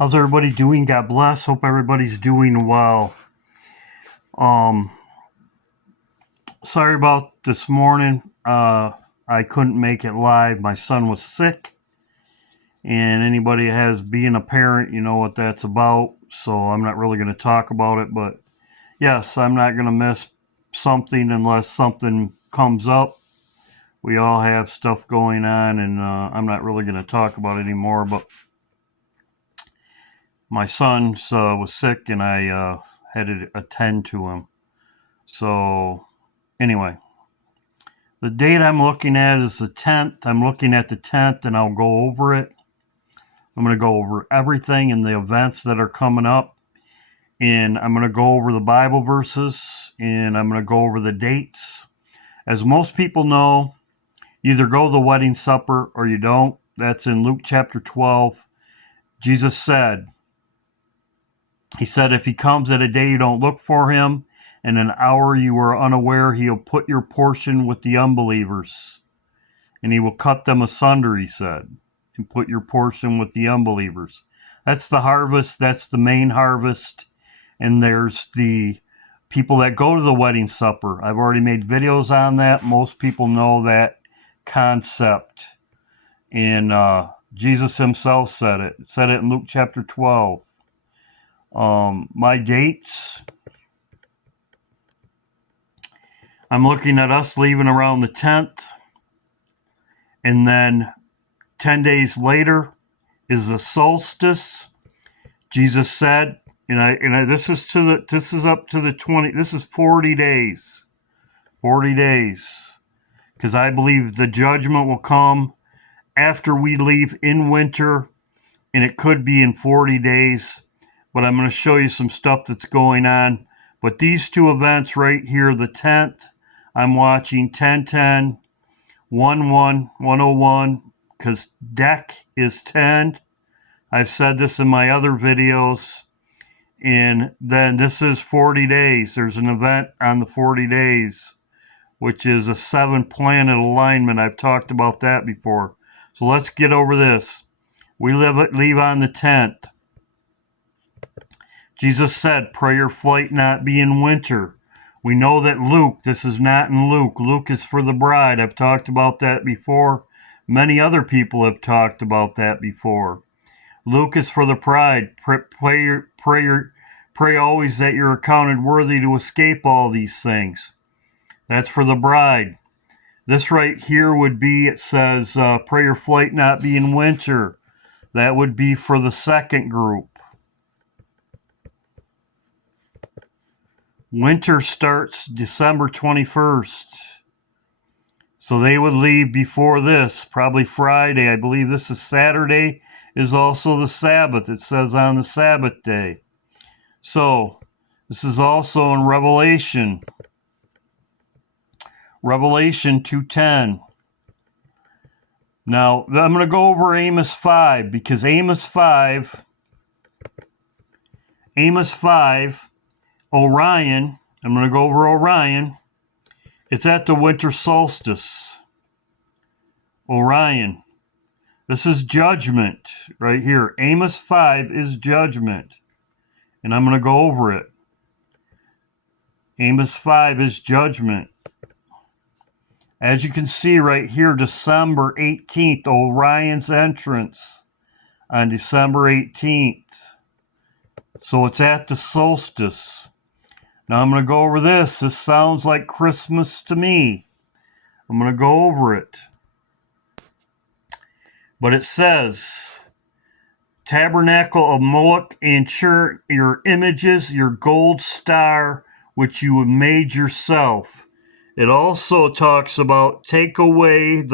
How's everybody doing? God bless. Hope everybody's doing well. Um, Sorry about this morning. I couldn't make it live. My son was sick, and anybody that has being a parent, you know what that's about. So I'm not really going to talk about it. But yes, I'm not going to miss something unless something comes up. We all have stuff going on, and I'm not really going to talk about it anymore. But my son was sick, and I had to attend to him. So, anyway, the date I'm looking at is the 10th. I'm looking at the 10th, and I'll go over it. I'm going to go over everything and the events that are coming up. And I'm going to go over the Bible verses, and I'm going to go over the dates. As most people know, you either go to the wedding supper or you don't. That's in Luke chapter 12. Jesus said, He said, if he comes at a day you don't look for him, and an hour you are unaware, he'll put your portion with the unbelievers, and he will cut them asunder, he said, and put your portion with the unbelievers. That's the harvest. That's the main harvest. And there's the people that go to the wedding supper. I've already made videos on that. Most people know that concept. And Jesus himself said it. Said it in Luke chapter 12. My dates, I'm looking at us leaving around the 10th, and then 10 days later is the solstice. Jesus said, this is up to the 20. This is 40 days, 40 days, because I believe the judgment will come after we leave in winter, and it could be in 40 days. But I'm going to show you some stuff that's going on. But these two events right here, the 10th, I'm watching 10-10, 1-1, 101, because deck is 10. I've said this in my other videos. And then this is 40 days. There's an event on the 40 days, which is a 7-planet alignment. I've talked about that before. So let's get over this. We leave on the 10th. Jesus said, pray your flight not be in winter. We know that Luke, this is not in Luke. Luke is for the bride. I've talked about that before. Many other people have talked about that before. Luke is for the bride. Pray always that you're accounted worthy to escape all these things. That's for the bride. This right here would be, it says, pray your flight not be in winter. That would be for the second group. Winter starts December 21st. So they would leave before this, probably Friday. I believe this is Saturday, is also the Sabbath. It says on the Sabbath day. So this is also in Revelation. Revelation 2:10. Now, I'm going to go over Amos 5, because Amos 5, Orion, I'm going to go over Orion. It's at the winter solstice. Orion. This is judgment right here. Amos 5 is judgment. And I'm going to go over it. Amos 5 is judgment. As you can see right here, December 18th, Orion's entrance on December 18th. So it's at the solstice. Now I'm going to go over this. This sounds like Christmas to me. I'm going to go over it. But it says, Tabernacle of Moloch, and your images, your gold star, which you have made yourself. It also talks about, take away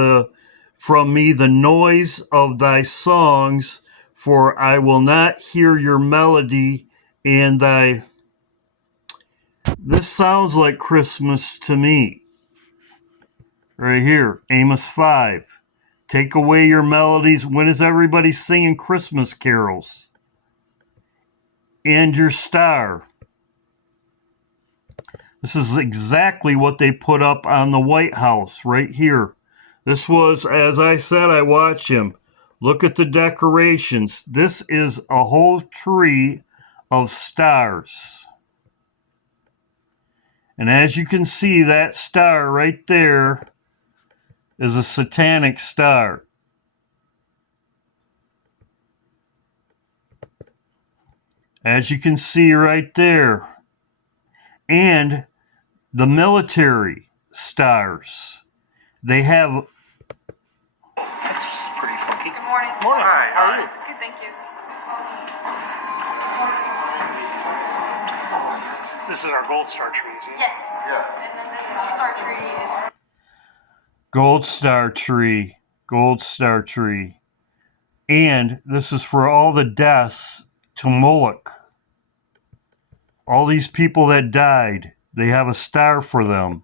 from me the noise of thy songs, for I will not hear your melody and thy... This sounds like Christmas to me. Right here, Amos 5. Take away your melodies. When is everybody singing Christmas carols? And your star. This is exactly what they put up on the White House right here. This was, as I said, I watch him. Look at the decorations. This is a whole tree of stars. And as you can see, that star right there is a satanic star. As you can see right there. And the military stars. They have... That's pretty funky. Good morning. Morning. Hi. How are you? Good, thank you. This is our gold star tree, isn't it? Yes. And then this star tree is... Gold star tree. Gold star tree. And this is for all the deaths to Moloch. All these people that died, they have a star for them.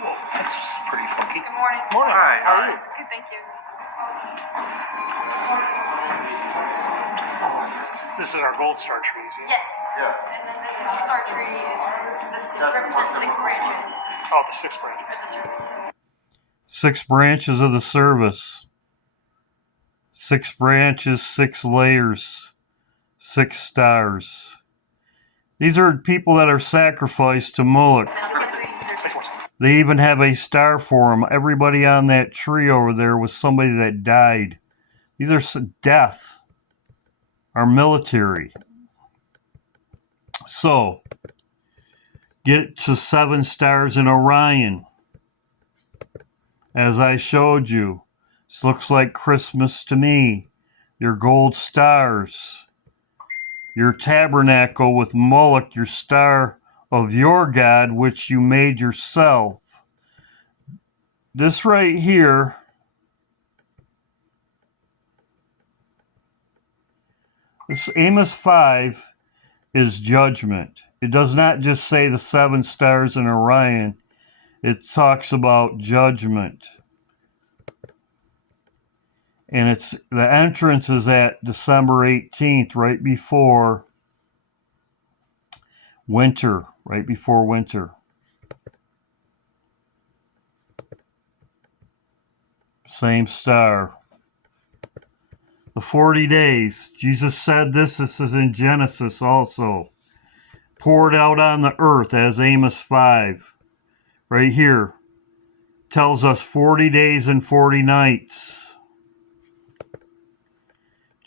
Whoa, that's pretty funky. Good morning. Morning. Hi. How are you? Good, thank you. This is our gold star tree, isn't it? Yes. And then this star tree is... This represents 6 branches Oh, the 6 branches. of the service. 6 branches of the service. 6 branches, 6 layers, 6 stars. These are people that are sacrificed to Moloch. Space Force. They even have a star for them. Everybody on that tree over there was somebody that died. These are death. Our military. So, get to 7 stars in Orion. As I showed you, this looks like Christmas to me. Your gold stars. Your tabernacle with Moloch, your star of your God, which you made yourself. This right here, this Amos 5 is judgment. It does not just say the 7 stars in Orion. It talks about judgment. And it's the entrance is at December 18th, right before winter. Right before winter. Same star. The 40 days. Jesus said this is in Genesis also. Poured out on the earth as Amos 5. Right here. Tells us 40 days and 40 nights.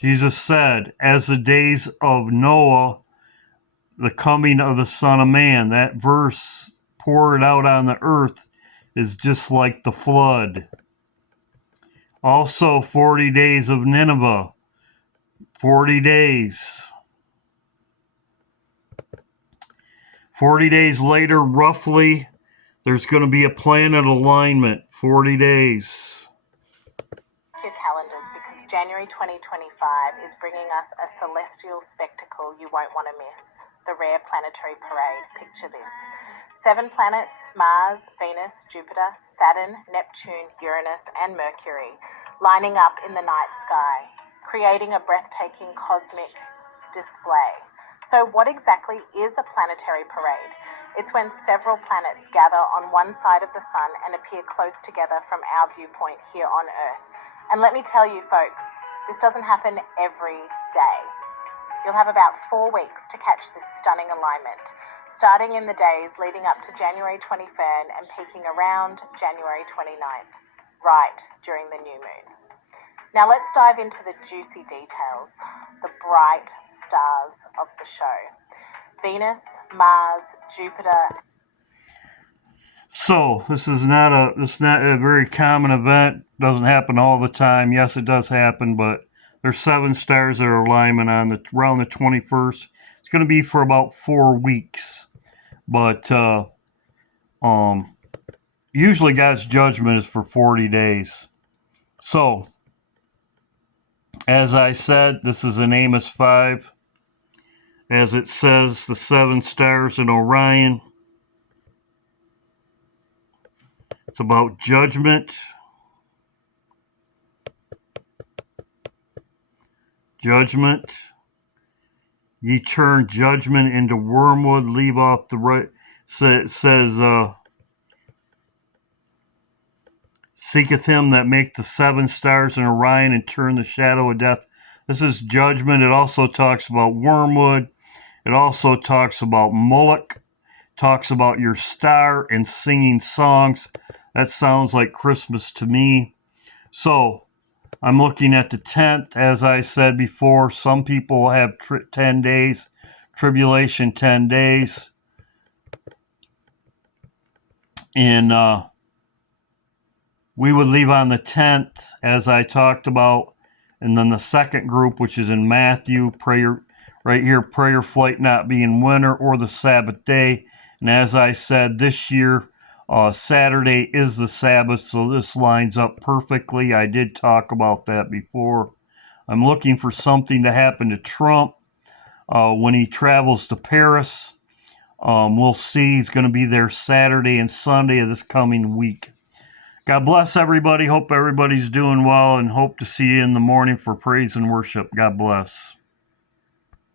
Jesus said, as the days of Noah, the coming of the Son of Man. That verse, poured out on the earth, is just like the flood. Also, 40 days of Nineveh. 40 days. 40 days later, roughly, there's going to be a planet alignment. 40 days. Your calendars, because January 2025 is bringing us a celestial spectacle you won't want to miss. The rare planetary parade. Picture this. 7 planets, Mars, Venus, Jupiter, Saturn, Neptune, Uranus, and Mercury, lining up in the night sky, creating a breathtaking cosmic display. So what exactly is a planetary parade? It's when several planets gather on one side of the sun and appear close together from our viewpoint here on Earth. And let me tell you folks, this doesn't happen every day. You'll have about 4 weeks to catch this stunning alignment, starting in the days leading up to January 23rd and peaking around January 29th, right during the new moon. Now let's dive into the juicy details, the bright stars of the show. Venus, Mars, Jupiter. So, this is not a very common event. Doesn't happen all the time. Yes, it does happen, but there's 7 stars that are alignment on around the 21st. It's going to be for about 4 weeks. But usually God's judgment is for 40 days. So, as I said, this is in Amos 5. As it says, the 7 stars in Orion. It's about judgment. Judgment. Ye turn judgment into wormwood, leave off the right. Says, seeketh him that make the 7 stars in Orion and turn the shadow of death. This is judgment. It also talks about wormwood. It also talks about Moloch. Talks about your star and singing songs. That sounds like Christmas to me. So I'm looking at the 10th. As I said before, some people have 10 days. Tribulation 10 days. And we would leave on the 10th, as I talked about. And then the second group, which is in Matthew, prayer right here, prayer flight not being winter or the Sabbath day. And as I said, this year, Saturday is the Sabbath, so this lines up perfectly. I did talk about that before. I'm looking for something to happen to Trump when he travels to Paris. We'll see. He's going to be there Saturday and Sunday of this coming week. God bless everybody. Hope everybody's doing well, and hope to see you in the morning for praise and worship. God bless.